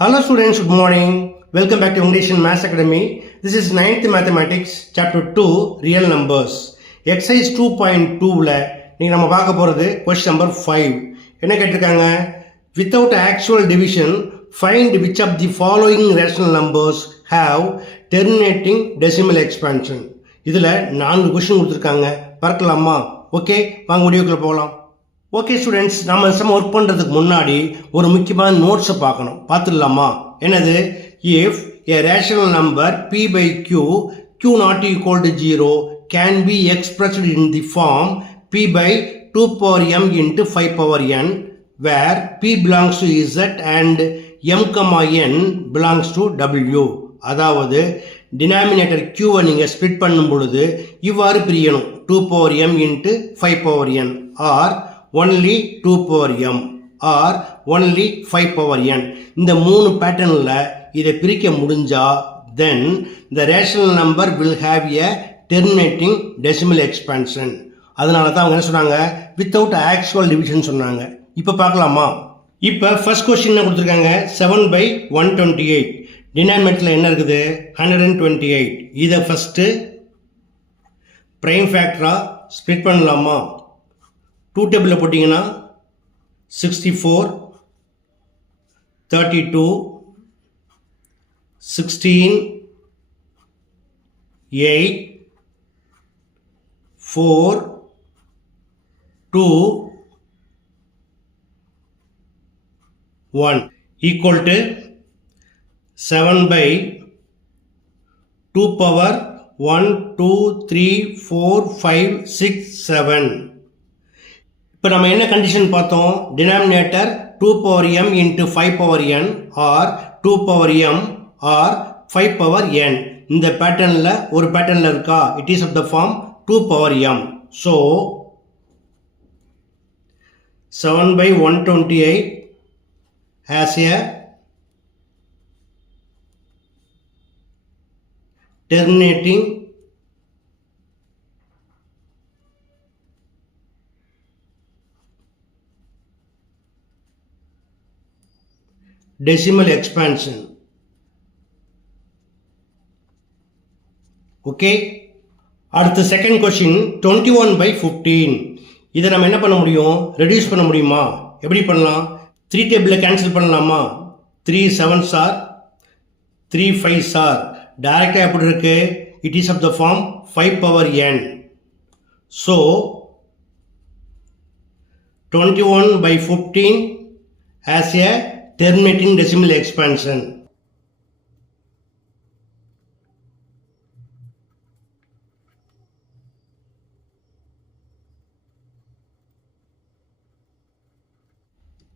Hello students, good morning. Welcome back to English and Maths Academy. This is 9th Mathematics, Chapter 2, Real Numbers. Exercise 2.2ல நீங்க நம்ம பார்க்க போறது question number 5. என்ன கேட்டிருக்காங்க? Without actual division, find which of the following rational numbers have terminating decimal expansion. இதுல 4 question கொடுத்திருக்காங்க. பார்க்கலாமா? ஓகே, வாங்க வீடியோக்குள்ள போகலாம். ஓகே ஸ்டூடெண்ட்ஸ், நம்ம சம் ஒர்க் பண்ணுறதுக்கு முன்னாடி ஒரு முக்கியமான நோட்ஸை பார்த்துடலாமா? என்னது? இஃப் ஏ rational number p by q, q not equal to 0 can be expressed in the form p by 2 power m into 5 power n where p belongs to z and m, n belongs to w. அதாவது டினாமினேட்டர் q-வை நீங்கள் ஸ்ப்ளிட் பண்ணும் பொழுது இவ்வாறு பிரியணும், 2 power m into 5 power n or only 2 power m or only 5 power n. இந்த மூணு பேட்டர்னில் இதை பிரிக்க முடிஞ்சா then the rational number will have a terminating decimal expansion. அதனால தான் அவங்க என்ன சொன்னாங்க? without actual division சொன்னாங்க. இப்போ பார்க்கலாமா? இப்போ ஃபர்ஸ்ட் கொஸ்டின் கொடுத்துருக்காங்க 7/128. டினாமினேட்டரில் என்ன இருக்குது? 128. இதை ஃபர்ஸ்ட்டு ப்ரைம் ஃபேக்டராக ஸ்ப்ளிட் பண்ணலாமா? 2 டேபிளில் போட்டிங்கன்னா 64, 32, 16, 8, 4, 2, 1 equal to 7/2 power 1, 2, 3, 4, 5, 6, 7. இப்போ நம்ம என்ன கண்டிஷன் பார்த்தோம்? டினாமினேட்டர் 2 power m into 5 power n or 2 power m or 5 power n. இந்த பேட்டர்னில் ஒரு பேட்டர்னில் இருக்கா? It is of the form 2 power m. So 7/128 has a terminating decimal expansion. Okay, அடுத்த செகண்ட் கொஸ்டின் 21/15. இதை நம்ம என்ன பண்ண முடியும்? ரெடியூஸ் பண்ண முடியுமா? எப்படி பண்ணலாம்? 3 டேபிளில் கேன்சல் பண்ணலாமா? 3 7s are 3 5s are. டைரக்டாக எப்படி இருக்கு? It is of the form 5 power n. So 21/15 has a terminating decimal expansion.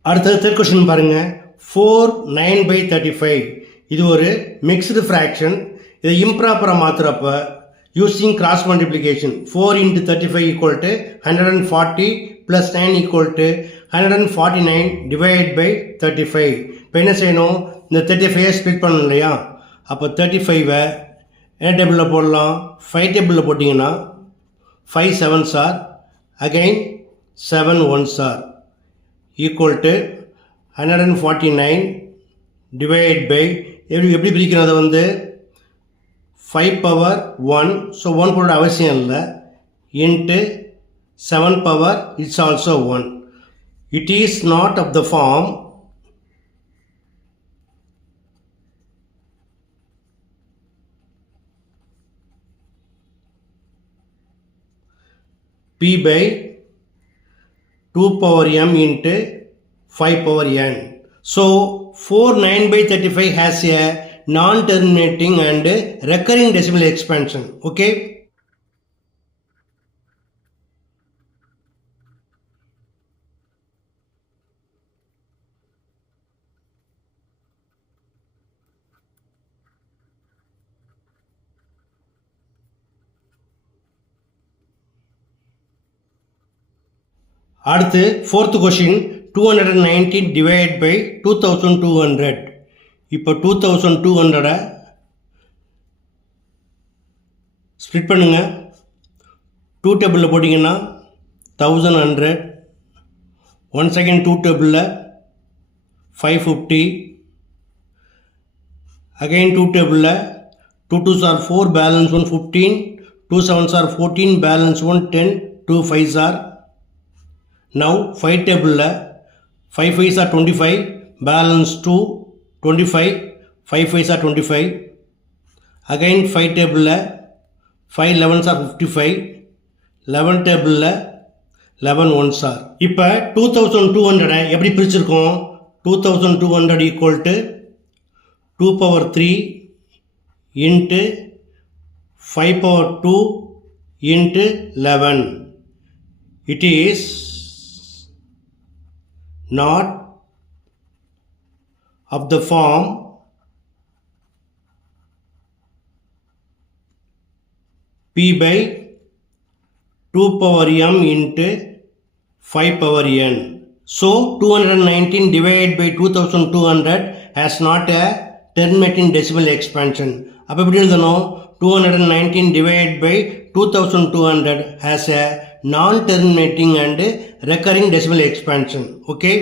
அடுத்தது தேர்ட் கொஸ்டின் பாருங்க. 4 9/35. இது ஒரு மிக்ஸ்டு ஃப்ராக்ஷன். இதை இம்ப்ராப்பராக மாற்றுறப்ப using cross multiplication 4 into 35 equal to 140 plus 9 equal to 149 divided by 35. இப்போ என்ன செய்யணும்? இந்த 35 ஸ்ப்ளிட் பண்ணணும் இல்லையா? அப்போ 35-ஐ என்ன டேபிளில் போடலாம்? 5 டேபிளில் போட்டிங்கன்னா 5 7s are again 7 1s are equal to 149 divided by எப்படி பிரிக்கிறது? வந்து 5 power 1, ஸோ 1 போட அவசியம் இல்லை, into 7 power it's also 1. It is not of the form p by 2 power m into 5 power n. So 4 9/35 has a non-terminating and recurring decimal expansion. Okay. அடுத்து fourth question 219 divided by 2200. இப்போ 2200 ஸ்ப்ளிட் பண்ணுங்க. 2 டேபிளில் போட்டிங்கன்னா 1100. ஒன்ஸ் அகெயின் 2 டேபிளில் 550, Again 2 table 2 2s are 4, balance 1 15, 2 7s are 14, balance 1 10, 2 5s are. Now 5 table 5 5s are 25, balance 2 25, 5 5s are 25. Again 5 table 5 11s are 55, 11 table 11 ones are. இப்போ 2200 எப்படி பிரிச்சிருக்கோம்? 2200 equal to 2 power 3 into 5 power 2 into 11. It is not of the form P by 2 power m into 5 power n. So 219 divided by 2200 has not a terminating decimal expansion. அப்போ எப்படி எழுதணும்? 219 divided by 2200 has a non-terminating and recurring decimal expansion. Okay?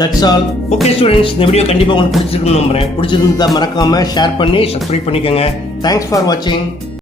That's all. Okay students, இந்த வீடியோ கண்டிப்பாக உங்களுக்கு பிடிச்சிருக்குன்னு நம்புகிறேன். பிடிச்சிருந்தா மறக்காமல் ஷேர் பண்ணி சப்ஸ்கிரைப் பண்ணிக்கோங்க. தேங்க்ஸ் ஃபார் வாட்சிங்.